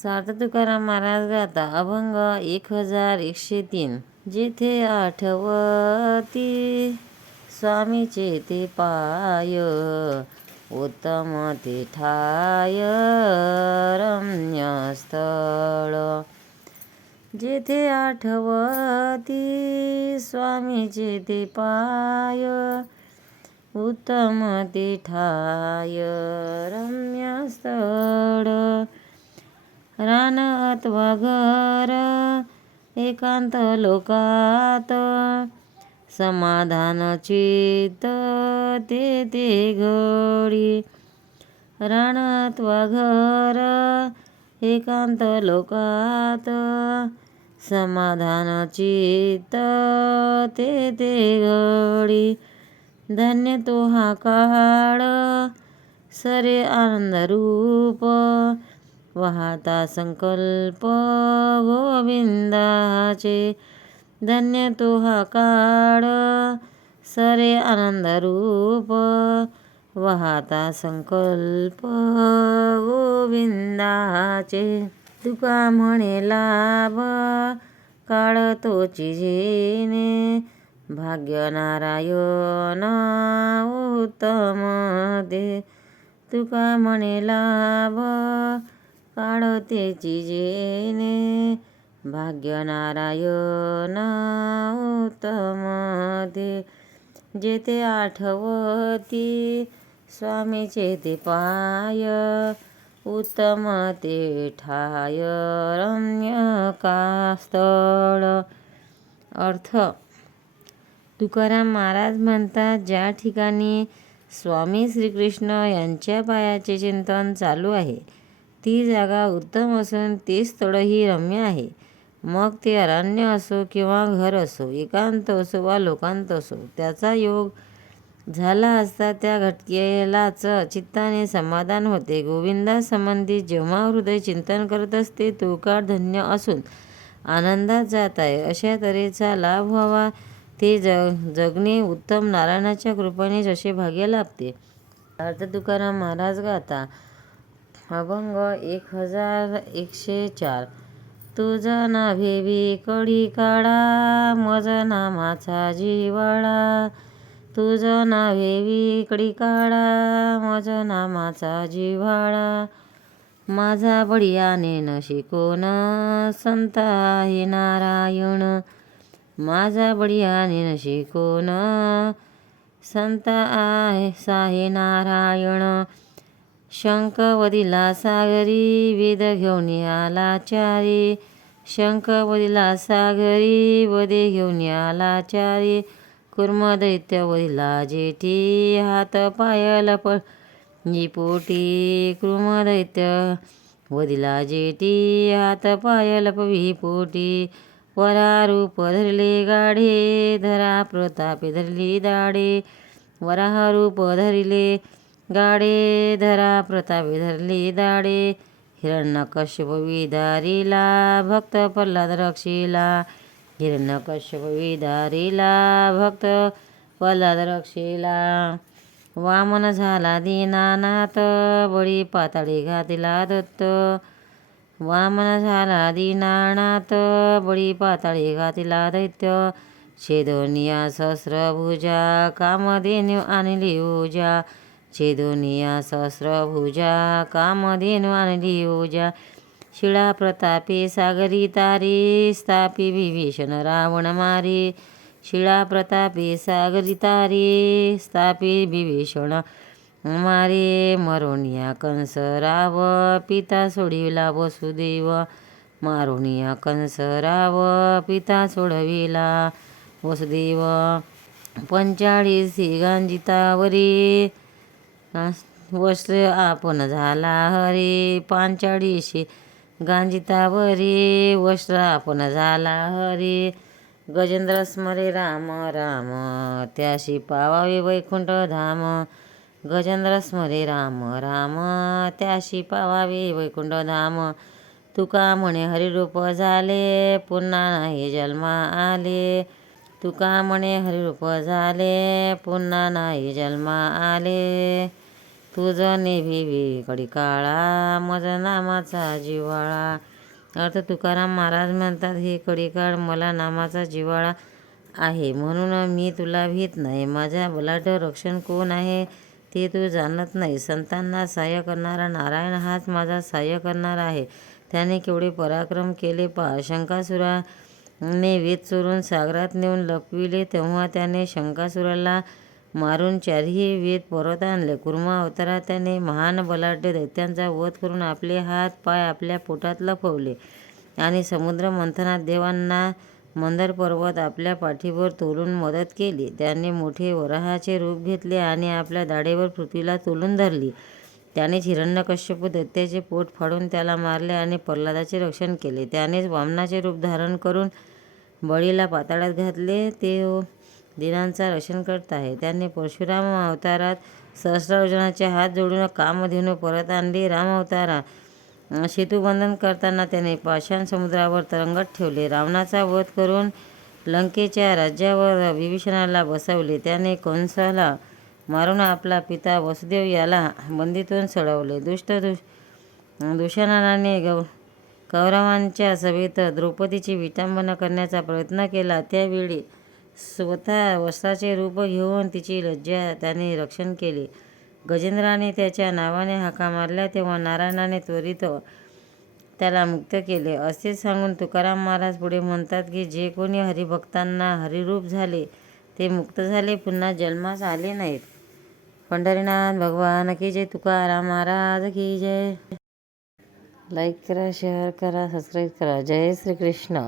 सार्थ तुकाराम महाराज गाता अभंग 1103. जेथे आठवती स्वामीचे ते पाय, उत्तम ते ठाय रम्य स्थळ. जेथे आठवती स्वामीचे ते पाय, उत्तम ते ठाय रम्य स्थळ. रान अथवा घर एकांत लोकात, समाधान चित्त ते घडी. रान अथवा घर एकांत लोकात, समाधान चित्त ते घडी. धन्य तो हा काळ सरे आनंद रूप, वाहता संकल्प गोविंदाचे. धन्य तो हा काळ सरे आनंद रूप, वाहता संकल्प गोविंदाचे. तुका म्हणे लाभ काळ तोची जेणे, भाग्य नारायण उत्तम दे. तुका म्हणे लाभ काळ तेची जेणे, भाग्य नारायण उत्तम दे. जेथे आठवती स्वामीचे ते पाय, उत्तम ते ठाय रम्य का स्थळ. अर्थ: तुकाराम महाराज म्हणतात, ज्या ठिकाणी स्वामी श्रीकृष्ण यांच्या पायाचे चिंतन चालू आहे, ती जागा उत्तम असून ते स्थळही रम्य आहे. मग ते अरण्य असो किंवा घर असो, एकांत असो वा लोकांत असो, त्याचा योग झाला असता त्या घटकेलाच चित्ताने समाधान होते. गोविंदासंबंधी जेव्हा हृदय चिंतन करत असते, तो काळ धन्य असून आनंदात जात आहे अशा तऱ्हेचा लाभ व्हावा. ते जगणे उत्तम नारायणाच्या कृपेने जसे भाग्य लाभते. सार्थ तुकाराम महाराज गाता अभंग 1104. तुझ नाभेवी कडी काढा, मज नामाचा जिव्हाळा. तुझ नाभेवी कडी काढा, मज नामाचा जिव्हाळा. माझा बडिया नेन शिकोन, संत आहे नारायण. माझा बडिया नेन शिकोन, संत आहे नारायण. शंख वदिला सागरी, वेद घेऊन आला चारी. शंख वदिला सागरी, वदे घेऊन आला चारी. कुर्म दैत्य वदिला जेठी, हात पाय लपवी पोटी. कुर्म दैत्य वदिला जेठी, हात पाय लपवी पोटी. वरा रूप धरले गाढे, धरा प्रतापे धरली दाडे. वराह रूप धरिले गाडे, धरा प्रतापे धरली दाडे. हिरण्यकश्यप विदारिला, भक्त प्रल्हाद रक्षिला. हिरण्यकश्यप विदारिला, भक्त प्रल्हाद रक्षिला. वामन झाला दीनानाथ, बळी पाताळी घातिला दत्त. वामन झाला दीनानाथ, बळी पाताळी घातिला दैत्य. छेदोनिया सहस्रभुजा, कामधेनु आणली ओजा. छेदोनिया सहस्रभुजा, कामधेनु आणली ओजा. शिळा प्रतापे सागरी तारी, स्थापी विभीषण रावण मारी. शिळा प्रतापे सागरी तारी, स्थापी विभीषण मारे. मरोनिया कंस राव, पिता सोडिला वसुदेव. मारोनिया कंस राव, पिता सोडविला वसुदेव. 45 गांजितावरी, वस्त्र आपण झाला हरी. 45 गांजितावरी, वस्त्र आपण झाला हरी. गजेंद्र स्मरे राम राम, त्याशी पावावे वैकुंठ धाम. गजेंद्र स्मरे राम राम, त्याशी पावावे वैकुंठ धाम. तुका म्हणे हरिरूप झाले, पुन्हा नाही जन्मा आले. तुका म्हणे हरिरूप झाले, पुन्हा नाही जन्मा आले. तुझ नेभिवे कडी काळा मज नामाचा जिव्हाळा. अर्थ तुकाराम महाराज म्हणतात, हे कडिकाळ मला नामाचा जिव्हाळा आहे म्हणून मी तुला भीत नाही. माझ्या बलाढ्य रक्षण कोण आहे ते तू जाणत नाही. संतांना सहाय्य करणारा नारायण हाच माझा सहाय्य करणार आहे. त्याने केवढे पराक्रम केले पहा. शंकासुराने वेद चोरून सागरात नेऊन लपविले, तेव्हा त्याने शंकासुराला मारून 4ही वेद परत आणले. कुर्मा अवतारात त्याने महान बलाढ्य दैत्यांचा वध करून आपले हात पाय आपल्या पोटात लपवले आणि समुद्र मंथनात देवांना मंदर पर्वत आपल्या पाठीवर तोलून मदत केली. त्याने मोठे वराहाचे रूप घेतले आणि आपल्या दाढेवर पृथ्वीला तोलून धरली. त्यानेच हिरण्यकश्यप दैत्याचे पोट फाडून त्याला मारले आणि प्रल्हादाचे रक्षण केले. त्यानेच वामनाचे रूप धारण करून बळीला पाताळात घातले. ते दिनांचा रक्षण करत आहे. त्याने परशुराम अवतारात सहस्रार्जुनाचे हात जोडून कामधेनू परत आणली. राम अवतारात सेतुबंधन करताना त्याने पाषाण समुद्रावर तरंगत ठेवले. रावणाचा वध करून लंकेच्या राज्यावर विभीषणाला बसवले. त्याने कंसाला मारून आपला पिता वसुदेव याला बंदीतून सोडवले. दुशासनाने कौरवांच्या सभेत द्रौपदीची विटंबना करण्याचा प्रयत्न केला. त्यावेळी स्वतः वस्त्राचे रूप घेऊन तिची लज्जा त्याने रक्षण केले. गजेंद्राने त्याच्या नावाने हाका मारल्या तेव्हा नारायणाने त्वरित त्याला मुक्त केले. असे सांगून तुकाराम महाराज पुढे म्हणतात की जे कोणी हरिभक्तांना हरिरूप झाले ते मुक्त झाले, पुन्हा जन्मास आले नाहीत. पंढरीनाथ भगवान की जय. तुकाराम महाराज की जय. लाईक करा, शेअर करा, सबस्क्राईब करा. जय श्री कृष्ण.